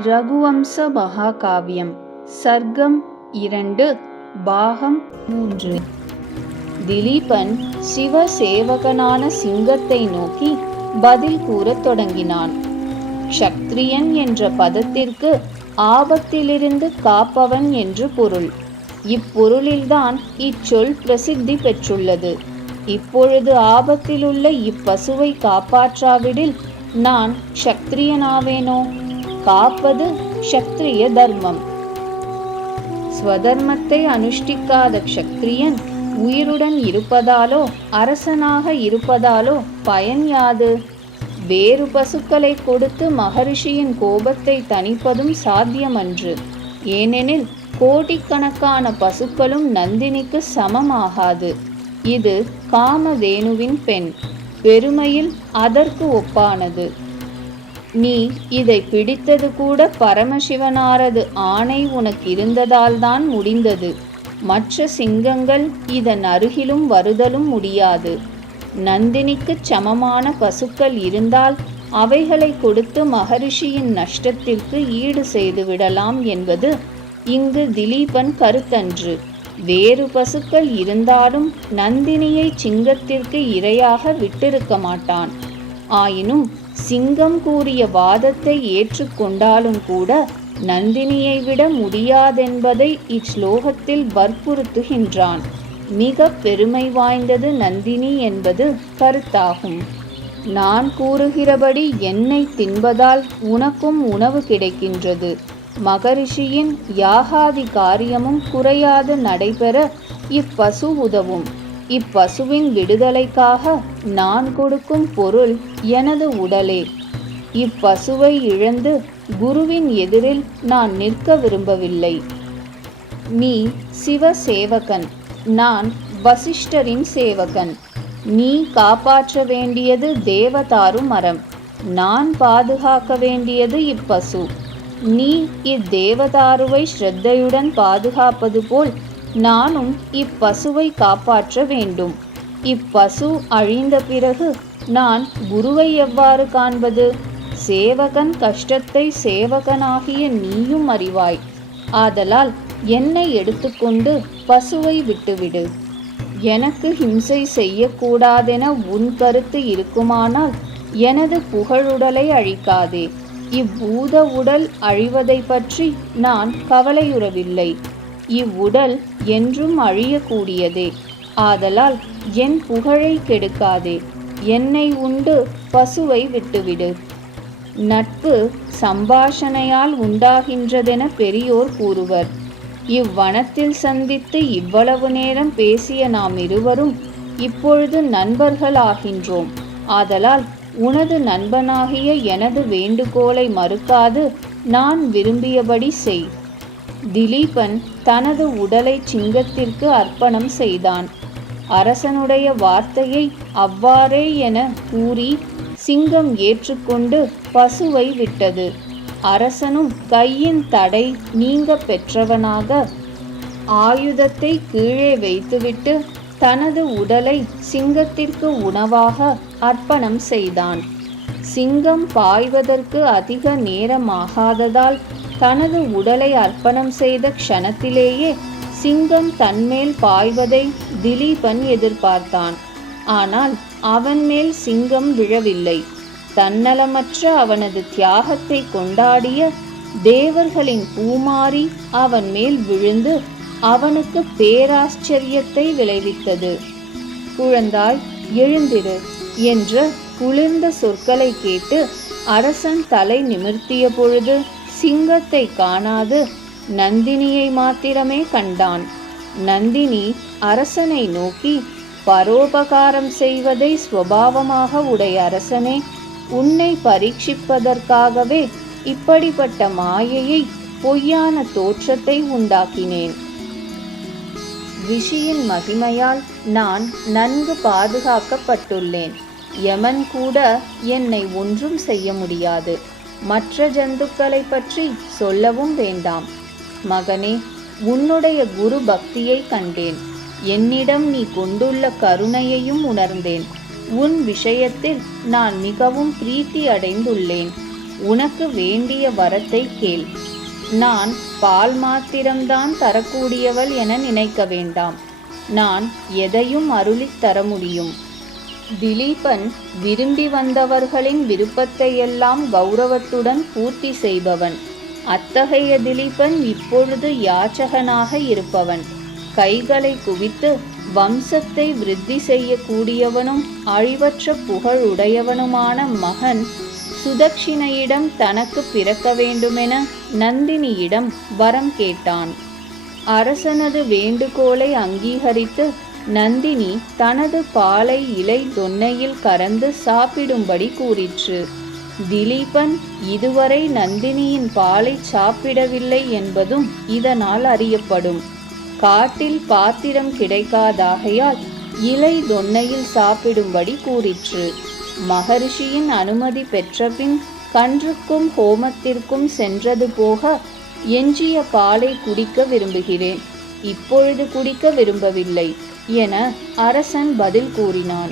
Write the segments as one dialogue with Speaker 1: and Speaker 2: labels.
Speaker 1: ரகுவம்ச மகாகாவியம். சர்க்கம் இரண்டு பாகம் மூன்று. திலீபன் சிவ சேவகனான சிங்கத்தை நோக்கி பதில் கூறத் தொடங்கினான். க்ஷத்ரியன் என்ற பதத்திற்கு ஆபத்திலிருந்து காப்பவன் என்று பொருள். இப்பொருளில்தான் இச்சொல் பிரசித்தி பெற்றுள்ளது. இப்பொழுது ஆபத்திலுள்ள இப்பசுவை காப்பாற்றாவிடில் நான் க்ஷத்ரியனாவேனோ? காப்பது க்ஷத்ரிய தர்மம். ஸ்வதர்மத்தை அனுஷ்டிக்காத க்ஷத்ரியன் உயிருடன் இருப்பதாலோ அரசனாக இருப்பதாலோ பயன் யாது? வேறு பசுக்களை கொடுத்து மகரிஷியின் கோபத்தை தணிப்பதும் சாத்தியமன்று. ஏனெனில் கோடிக்கணக்கான பசுக்களும் நந்தினிக்கு சமமாகாது. இது காமதேனுவின் பெண். பெருமையில் அதற்கு ஒப்பானது. நீ இதை பிடித்தது கூட பரமசிவனாரது ஆணை உனக்கு இருந்ததால்தான் முடிந்தது. மற்ற சிங்கங்கள் இதன் அருகிலும் வருதலும் முடியாது. நந்தினிக்குச் சமமான பசுக்கள் இருந்தால் அவைகளை கொடுத்து மகரிஷியின் நஷ்டத்திற்கு ஈடு செய்து விடலாம் என்பது இங்கு திலீபன் கருத்தன்று. வேறு பசுக்கள் இருந்தாலும் நந்தினியை சிங்கத்திற்கு இரையாக விட்டிருக்க மாட்டான். ஆயினும் சிங்கம் கூறிய வாதத்தை ஏற்றுக்கொண்டாலும் கூட நந்தினியை விட முடியாதென்பதை இச்லோகத்தில் வற்புறுத்துகின்றான். மிக பெருமை வாய்ந்தது நந்தினி என்பது கருத்தாகும். நான் கூறுகிறபடி என்னை தின்பதால் உனக்கும் உணவு கிடைக்கின்றது. மகரிஷியின் யாகாதி காரியமும் குறையாது நடைபெற இப்பசு உதவும். இப்பசுவின் விடுதலைக்காக நான் கொடுக்கும் பொருள் எனது உடலே. இப்பசுவை இழந்து குருவின் எதிரில் நான் நிற்க விரும்பவில்லை. நீ சிவ சேவகன் நான் வசிஷ்டரின் சேவகன். நீ காப்பாற்ற வேண்டியது தேவதாரு மரம். நான் பாதுகாக்க வேண்டியது இப்பசு. நீ இத்தேவதாருவை ஸ்ரத்தையுடன் பாதுகாப்பது போல் நானும் இப்பசுவை காப்பாற்ற வேண்டும். இப்பசு அழிந்த பிறகு நான் குருவை எவ்வாறு காண்பது? சேவகன் கஷ்டத்தை சேவகனாகிய நீயும் அறிவாய். ஆதலால் என்னை எடுத்துக்கொண்டு பசுவை விட்டுவிடு. எனக்கு ஹிம்சை செய்யக்கூடாதென உன் கருத்து இருக்குமானால் எனது புகழுடலை அழிக்காதே. இவ்வூத உடல் அழிவதை பற்றி நான் கவலையுறவில்லை. இவ்வுடல் என்றும் அழியக்கூடியதே. ஆதலால் என் புகழை கெடுக்காதே. என்னை உண்டு பசுவை விட்டுவிடு. நட்பு சம்பாஷணையால் உண்டாகின்றதென பெரியோர் கூறுவர். இவ்வனத்தில் சந்தித்து இவ்வளவு நேரம் பேசிய நாம் இருவரும் இப்பொழுது நண்பர்களாகின்றோம். ஆதலால் உனது நண்பனாகிய எனது வேண்டுகோளை மறுக்காது நான் விரும்பியபடி செய். திலீபன் தனது உடலை சிங்கத்திற்கு அர்ப்பணம் செய்தான். அரசனுடைய வார்த்தையை அவ்வாறே என கூறி சிங்கம் ஏற்றுக்கொண்டு பசுவை விட்டது. அரசனும் கையின் தடை நீங்க பெற்றவனாக ஆயுதத்தை கீழே வைத்துவிட்டு தனது உடலை சிங்கத்திற்கு உணவாக அர்ப்பணம் செய்தான். சிங்கம் பாய்வதற்கு அதிக நேரமாகாததால் தனது உடலை அர்ப்பணம் செய்த க்ஷணத்திலேயே சிங்கம் தன்மேல் பாய்வதை திலீபன் எதிர்பார்த்தான். ஆனால் அவன் மேல் சிங்கம் விழவில்லை. தன்னலமற்ற அவனது தியாகத்தை கொண்டாடிய தேவர்களின் பூமாரி அவன் மேல் விழுந்து அவனுக்கு பேராச்சரியத்தை விளைவித்தது. குழந்தாய் எழுந்திரு என்ற குளிர்ந்த சொற்களை கேட்டு அரசன் தலை நிமிர்த்திய பொழுது சிங்கத்தை காணாது நந்தினியை மாத்திரமே கண்டான். நந்தினி அரசனை நோக்கி பரோபகாரம் செய்வதை ஸ்வபாவமாக உடைய அரசனே உன்னை பரீட்சிப்பதற்காகவே இப்படிப்பட்ட மாயையை பொய்யான தோற்றத்தை உண்டாக்கினேன். ரிஷியின் மகிமையால் நான் நன்கு பாதுகாக்கப்பட்டுள்ளேன். யமன் கூட என்னை ஒன்றும் செய்ய முடியாது. மற்ற ஜந்துக்களை பற்றி சொல்லவும் வேண்டாம். மகனே உன்னுடைய குரு பக்தியை கண்டேன். என்னிடம் நீ கொண்டுள்ள கருணையையும் உணர்ந்தேன். உன் விஷயத்தில் நான் மிகவும் பிரீத்தி அடைந்துள்ளேன். உனக்கு வேண்டிய வரத்தை கேள். நான் பால் மாத்திரம்தான் தரக்கூடியவள் என நினைக்க வேண்டாம். நான் எதையும் அருளித் தர முடியும். திலீபன் விரும்பி வந்தவர்களின் விருப்பத்தையெல்லாம் கௌரவத்துடன் பூர்த்தி செய்பவன். அத்தகைய திலீபன் இப்பொழுது யாச்சகனாக இருப்பவன். கைகளை குவித்து வம்சத்தை விருத்தி செய்யக்கூடியவனும் அழிவற்ற புகழுடையவனுமான மகன் சுதக்ஷிணையிடம் தனக்கு பிறக்க வேண்டுமென நந்தினியிடம் வரம் கேட்டான். அரசனது வேண்டுகோளை அங்கீகரித்து நந்தினி தனது பாலை இலை தொன்னையில் கறந்து சாப்பிடும்படி கூறிற்று. திலீபன் இதுவரை நந்தினியின் பாலை சாப்பிடவில்லை என்பதும் இதனால் அறியப்படும். காட்டில் பாத்திரம் கிடைக்காதாகையால் இலை தொன்னையில் சாப்பிடும்படி கூறிற்று. மகரிஷியின் அனுமதி பெற்றபின் கன்றுக்கும் ஹோமத்திற்கும் சென்றது போக எஞ்சிய பாலை குடிக்க விரும்புகிறேன். இப்பொழுது குடிக்க விரும்பவில்லை. என அரசன் பதில் கூறினான்.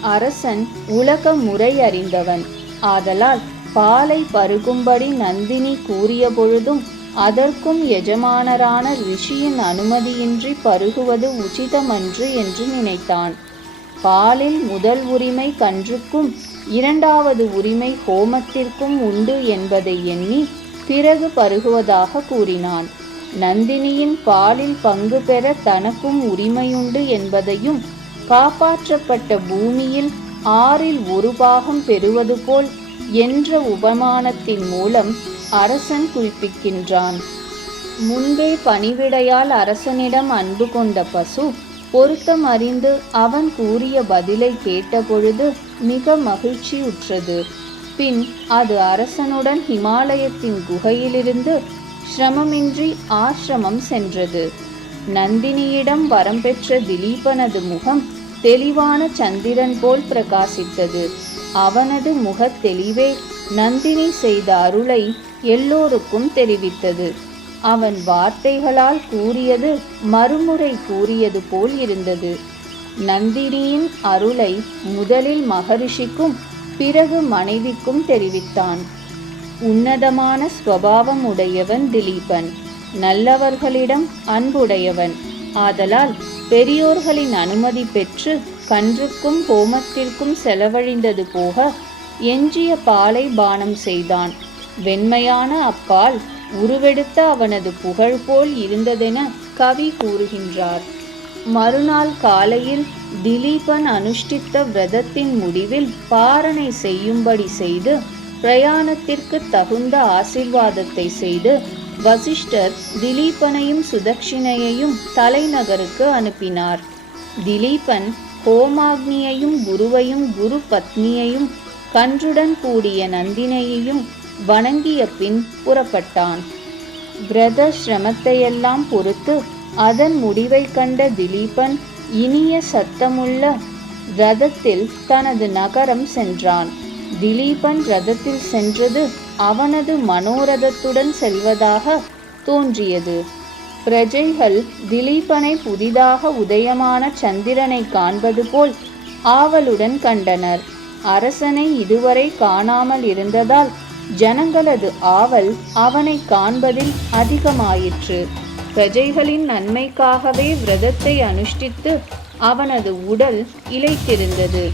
Speaker 1: அரசன் உலக முறை அறிந்தவன் ஆதலால் பாலை பருகும்படி நந்தினி கூறிய பொழுதும் அதற்கும் எஜமானரான ரிஷியின் அனுமதியின்றி பருகுவது உச்சிதமன்று என்று நினைத்தான். பாலில் முதல் உரிமை கன்றுக்கும் இரண்டாவது உரிமை ஹோமத்திற்கும் உண்டு என்பதை எண்ணி பிறகு பருகுவதாக கூறினான். நந்தினியின் பாலில் பங்கு பெற தனக்கும் உரிமையுண்டு என்பதையும் காப்பாற்றப்பட்ட பூமியில் ஆறில் ஒரு பாகம் பெறுவது போல் என்ற உபமானத்தின் மூலம் அரசன் குறிப்பிக்கின்றான். முன்பே பணிவிடையால் அரசனிடம் அன்பு கொண்ட பசு பொருத்தம் அறிந்து அவன் கூறிய பதிலை கேட்டபொழுது மிக மகிழ்ச்சியுற்றது. பின் அது அரசனுடன் ஹிமாலயத்தின் குகையிலிருந்து சிரமமின்றி ஆசிரமம் சென்றது. நந்தினியிடம் வரம் பெற்ற திலீபனது முகம் தெளிவான சந்திரன் போல் பிரகாசித்தது. அவனது முகத் தெளிவே நந்தினி செய்த அருளை எல்லோருக்கும் தெரிவித்தது. அவன் வார்த்தைகளால் கூறியது மறுமுறை கூறியது போல் இருந்தது. நந்தினியின் அருளை முதலில் மகரிஷிக்கும் பிறகு மனைவிக்கும் தெரிவித்தான். உன்னதமான ஸ்வபாவம் உடையவன் திலீபன். நல்லவர்களிடம் அன்புடையவன். ஆதலால் பெரியோர்களின் அனுமதி பெற்று கன்றுக்கும் ஹோமத்திற்கும் செலவழிந்தது போக எஞ்சிய பாலை பானம் செய்தான். வெண்மையான அப்பால் உருவெடுத்த அவனது புகழ் போல் இருந்ததென கவி கூறுகின்றார். மறுநாள் காலையில் திலீபன் அனுஷ்டித்த விரதத்தின் முடிவில் பாரணை செய்யும்படி செய்து பிரயாணத்திற்கு தகுந்த ஆசிர்வாதத்தை செய்து வசிஷ்டர் திலீபனையும் சுதக்ஷிணையையும் தலைநகருக்கு அனுப்பினார். திலீபன் ஹோமாக்னியையும் குருவையும் குரு பத்னியையும் கன்றுடன் கூடிய நந்தினையையும் வணங்கிய பின் புறப்பட்டான். விரத சிரமத்தையெல்லாம் பொறுத்து அதன் முடிவை கண்ட திலீபன் இனிய சத்தமுள்ள ரதத்தில் தனது நகரம் சென்றான். திலீபன் ரதத்தில் சென்றது அவனது மனோரதத்துடன் செல்வதாக தோன்றியது. பிரஜைகள் திலீபனை புதிதாக உதயமான சந்திரனை காண்பது போல் ஆவலுடன் கண்டனர். அரசனை இதுவரை காணாமல் இருந்ததால் ஜனங்களது ஆவல் அவனை காண்பதில் அதிகமாயிற்று. பிரஜைகளின் நன்மைக்காகவே விரதத்தை அனுஷ்டித்து அவனது உடல் இழைத்திருந்தது.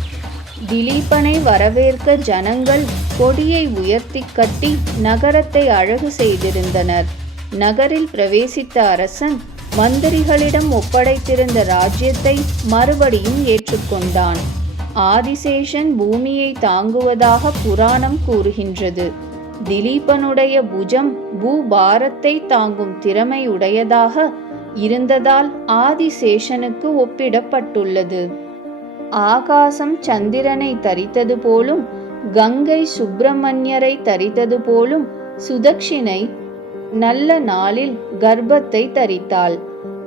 Speaker 1: திலீபனை வரவேற்க ஜனங்கள் கொடியை உயர்த்தி கட்டி நகரத்தை அழகு செய்திருந்தனர். நகரில் பிரவேசித்த அரசன் மந்திரிகளிடம் ஒப்படைத்திருந்த ராஜ்யத்தை மறுபடியும் ஏற்றுக்கொண்டான் ஆதிசேஷன் பூமியை தாங்குவதாக புராணம் கூறுகின்றது. திலீபனுடைய புஜம் பூபாரத்தை தாங்கும் திறமையுடையதாக இருந்ததால் ஆதிசேஷனுக்கு ஒப்பிடப்பட்டுள்ளது. ஆகாசம் சந்திரனை தரித்தது போலும் கங்கை சுப்பிரமணியரை தரித்தது போலும் சுதக்ஷினை நல்ல நாளில் கர்ப்பத்தை தரித்தாள்.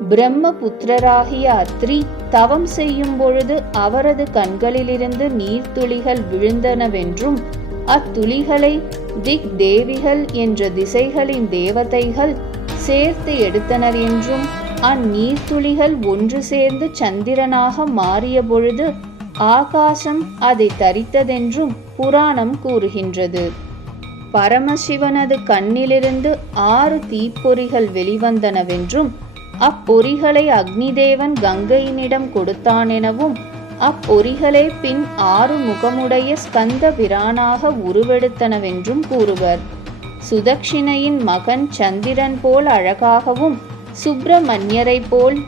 Speaker 1: பிரம்மபுத்திரராகிய அத்ரி தவம் செய்யும் பொழுது அவரது கண்களிலிருந்து நீர்த்துளிகள் விழுந்தனவென்றும் அத்துளிகளை திக் தேவிகள் என்ற திசைகளின் தேவதைகள் சேர்த்து எடுத்தனர் என்றும் அந்நீர்த்துளிகள் ஒன்று சேர்ந்து சந்திரனாக மாறிய பொழுது ஆகாசம் அதை தரித்ததென்றும் புராணம் கூறுகின்றது. பரமசிவனது கண்ணிலிருந்து ஆறு தீப்பொறிகள் வெளிவந்தனவென்றும் அப்பொறிகளை அக்னிதேவன் கங்கையினிடம் கொடுத்தானெனவும் அப்பொறிகளே பின் ஆறு முகமுடைய ஸ்கந்த பிரானாக உருவெடுத்தனவென்றும் கூறுவர். சுதக்ஷிணையின் மகன் சந்திரன் போல் அழகாகவும் சுப்பிரமணியரைப் போல்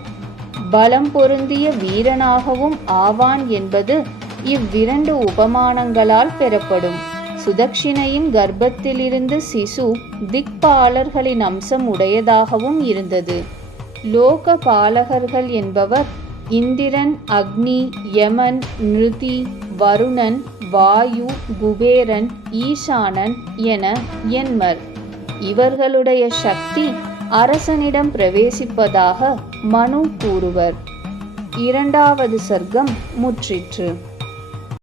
Speaker 1: பலம் பொருந்திய வீரனாகவும் ஆவான் என்பது இவ்விரண்டு உபமானங்களால் பெறப்படும். சுதக்ஷிணையின் கர்ப்பத்திலிருந்து சிசு திக்பாலர்களின் அம்சம் உடையதாகவும் இருந்தது. லோக பாலகர்கள் என்பவர் இந்திரன் அக்னி யமன் நிருதி வருணன் வாயு குபேரன் ஈசானன் என என்மர் இவர்களுடைய சக்தி அரசனிடம் பிரவேசிப்பதாக மனு கூறுவர். இரண்டாவது சர்க்கம் முற்றிற்று.